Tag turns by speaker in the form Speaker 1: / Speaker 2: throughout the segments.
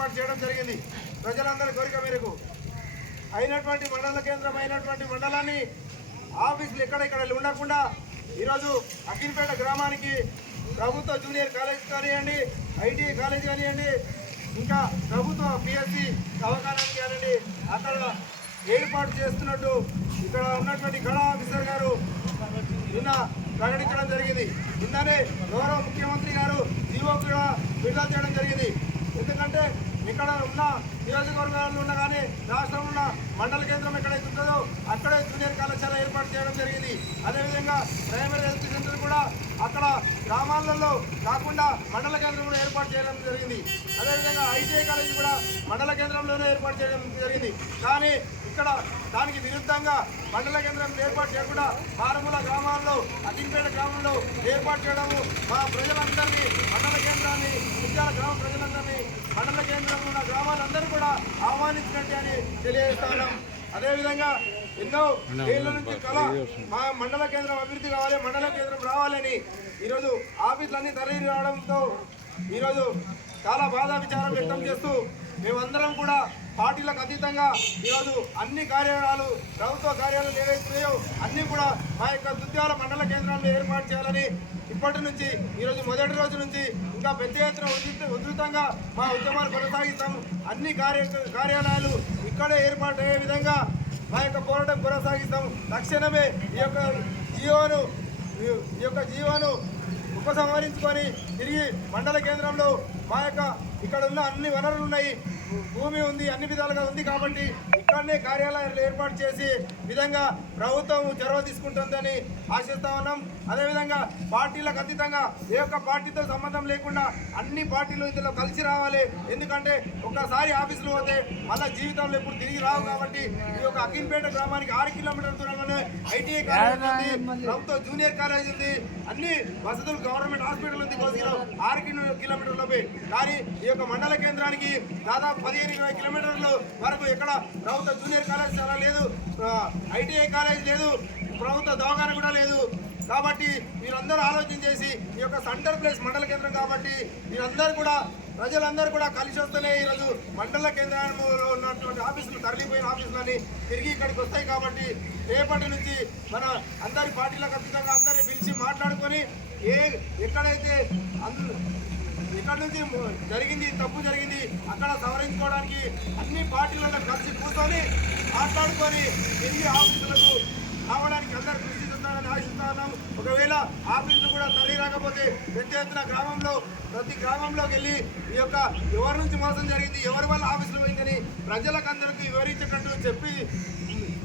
Speaker 1: ఏర్పాటు చేయడం జరిగింది. ప్రజలందరి కోరిక మేరకు అయినటువంటి మండల కేంద్రం అయినటువంటి మండలాన్ని ఆఫీసులు ఎక్కడ ఇక్కడ ఉండకుండా ఈరోజు అఖిల్పేట గ్రామానికి ప్రభుత్వ జూనియర్ కాలేజ్ కానివ్వండి ఐటీఐ కాలేజ్ కానివ్వండి ఇంకా ప్రభుత్వ పిఎస్సి అవగాహన కానివ్వండి అక్కడ ఏర్పాటు చేస్తున్నట్టు ఇక్కడ ఉన్నటువంటి కళా ఆఫీసర్ గారు నిన్న ప్రకటించడం జరిగింది. నిన్ననే గౌరవ ముఖ్యమంత్రి గారు జీవో కూడా విడుదల చేయడం జరిగింది. ఇక్కడ ఉన్న నియోజకవర్గాల్లో ఉన్న కానీ రాష్ట్రంలో ఉన్న మండల కేంద్రం ఎక్కడైతే ఉంటుందో అక్కడే జూనియర్ కళాశాల ఏర్పాటు చేయడం జరిగింది. అదేవిధంగా ప్రైమరీ హెల్త్ సెంటర్ కూడా అక్కడ గ్రామాలలో కాకుండా మండల కేంద్రంలో ఏర్పాటు చేయడం జరిగింది. అదేవిధంగా ఐటీఐ కాలేజీ కూడా మండల కేంద్రంలోనే ఏర్పాటు చేయడం జరిగింది. కానీ ఇక్కడ దానికి విరుద్ధంగా మండల కేంద్రం ఏర్పాటు చేయకుండా మారుమూల గ్రామాల్లో అతింపేట గ్రామంలో ఏర్పాటు చేయడము మా ప్రజలందరినీ మండల కేంద్రాన్ని ముఖ్యాల గ్రామ ప్రజలందరినీ మండల కేంద్రంలో ఉన్న గ్రామాలందరూ కూడా ఆహ్వానించినట్టు అని తెలియజేస్తున్నాం అదేవిధంగా ఎన్నో ఏళ్ళ నుంచి కళ మా మండల కేంద్రం అభివృద్ధి కావాలి మండల కేంద్రం రావాలని ఈరోజు ఆఫీసులన్నీ తరలి రావడంతో ఈరోజు చాలా బాధ విచారం వ్యక్తం చేస్తూ మేమందరం కూడా పార్టీలకు అతీతంగా ఈరోజు అన్ని కార్యాలయాలు ప్రభుత్వ కార్యాలయాలు ఏవైతున్నాయో అన్నీ కూడా మా యొక్క దుద్యాల మండల కేంద్రాల్లో ఏర్పాటు చేయాలని ఇప్పటి నుంచి ఈరోజు మొదటి రోజు నుంచి ఇంకా పెద్ద ఎత్తున ఉధృతంగా మా ఉద్యమాలు కొనసాగిస్తాము. అన్ని కార్య కార్యాలయాలు ఇక్కడే ఏర్పాటు అయ్యే విధంగా మా యొక్క పోరాటం కొనసాగిస్తాము. తక్షణమే ఈ యొక్క జీవోను ఈ యొక్క జీవోను ఉపసంహరించుకొని తిరిగి మండల కేంద్రంలో మా యొక్క ఇక్కడ ఉన్న అన్ని వనరులు ఉన్నాయి. భూమి ఉంది అన్ని విధాలుగా ఉంది కాబట్టి ఇక్కడనే కార్యాలయాలు ఏర్పాటు చేసి విధంగా ప్రభుత్వం చొరవ తీసుకుంటుందని ఆశిస్తా ఉన్నాం. అదేవిధంగా పార్టీలకు అతీతంగా ఏ ఒక్క పార్టీతో సంబంధం లేకుండా అన్ని పార్టీలు ఇందులో కలిసి రావాలి. ఎందుకంటే ఒక్కసారి ఆఫీసులు పోతే మళ్ళీ జీవితంలో ఎప్పుడు తిరిగి రావు కాబట్టి ఈ యొక్క అఖిల్పేట గ్రామానికి ఆరు కిలోమీటర్ల దూరంలోనే ఐటీఐ కాలేజ్ ఉంది ప్రభుత్వ జూనియర్ కాలేజ్ ఉంది అన్ని వసతులు గవర్నమెంట్ హాస్పిటల్ ఉంది ఆరు కిలో- కిలోమీటర్లపై కానీ ఈ యొక్క మండల కేంద్రానికి దాదాపు పదిహేను ఇరవై కిలోమీటర్ల వరకు ఇక్కడ ప్రభుత్వ జూనియర్ కాలేజ్ చాలా లేదు ఐటీఐ కాలేజ్ లేదు ప్రభుత్వ దవాఖాన కూడా లేదు. కాబట్టి మీరందరూ ఆలోచన చేసి ఈ యొక్క సెంటర్ ప్లేస్ మండల కేంద్రం కాబట్టి మీరందరూ కూడా ప్రజలందరూ కూడా కలిసి వస్తేనే ఈరోజు మండల కేంద్రంలో ఉన్నటువంటి ఆఫీసులు తరలిపోయిన ఆఫీసులని తిరిగి ఇక్కడికి వస్తాయి కాబట్టి రేపటి నుంచి మన అందరి పార్టీలకు అతీతంగా అందరిని పిలిచి మాట్లాడుకొని ఏ ఎక్కడైతే అందు ఇక్కడ నుంచి జరిగింది తప్పు జరిగింది అక్కడ సవరించుకోవడానికి అన్ని పార్టీలలో కలిసి కూర్చొని మాట్లాడుకొని తిరిగి ఆఫీసులకు రావడానికి అందరూ కృషి చేస్తారని ఆశిస్తున్నాం ఒకవేళ ఆఫీసులు కూడా తరలి రాకపోతే పెద్ద ఎత్తున గ్రామంలో ప్రతి గ్రామంలోకి వెళ్ళి ఈ యొక్క ఎవరి నుంచి మోసం జరిగింది ఎవరి వల్ల ఆఫీసులు పోయిందని ప్రజలకు అందరికీ వివరించేటట్టు చెప్పి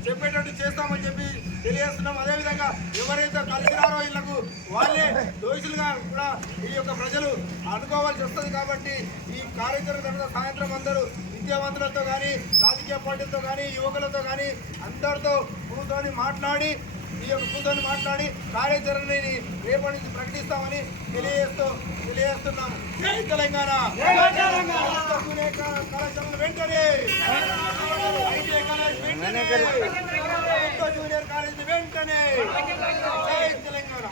Speaker 1: చెప్పేటట్టు చేస్తామని చెప్పి తెలియజేస్తున్నాం. అదేవిధంగా ఎవరైతే కలిసిరారో వీళ్ళకు వాళ్ళే దోషులుగా కూడా ఈ యొక్క ప్రజలు అనుకోవాల్సి వస్తుంది కాబట్టి ఈ కార్యక్రమం తర్వాత సాయంత్రం అందరూ విద్యావంతులతో కానీ రాజకీయ పార్టీలతో కానీ యువకులతో కానీ అందరితో కూర్చొని మాట్లాడి ఈ యొక్క కూర్చొని మాట్లాడి కార్యాచరణని రేపటి నుంచి ప్రకటిస్తామని తెలియజేస్తూ తెలియజేస్తున్నాం. జై తెలంగాణ! ప్రభుత్వ జూనియర్ కళా- కళాశాలలు వెంటనే! జూనియర్ కాలేజీ వెంటనే. జై తెలంగాణ.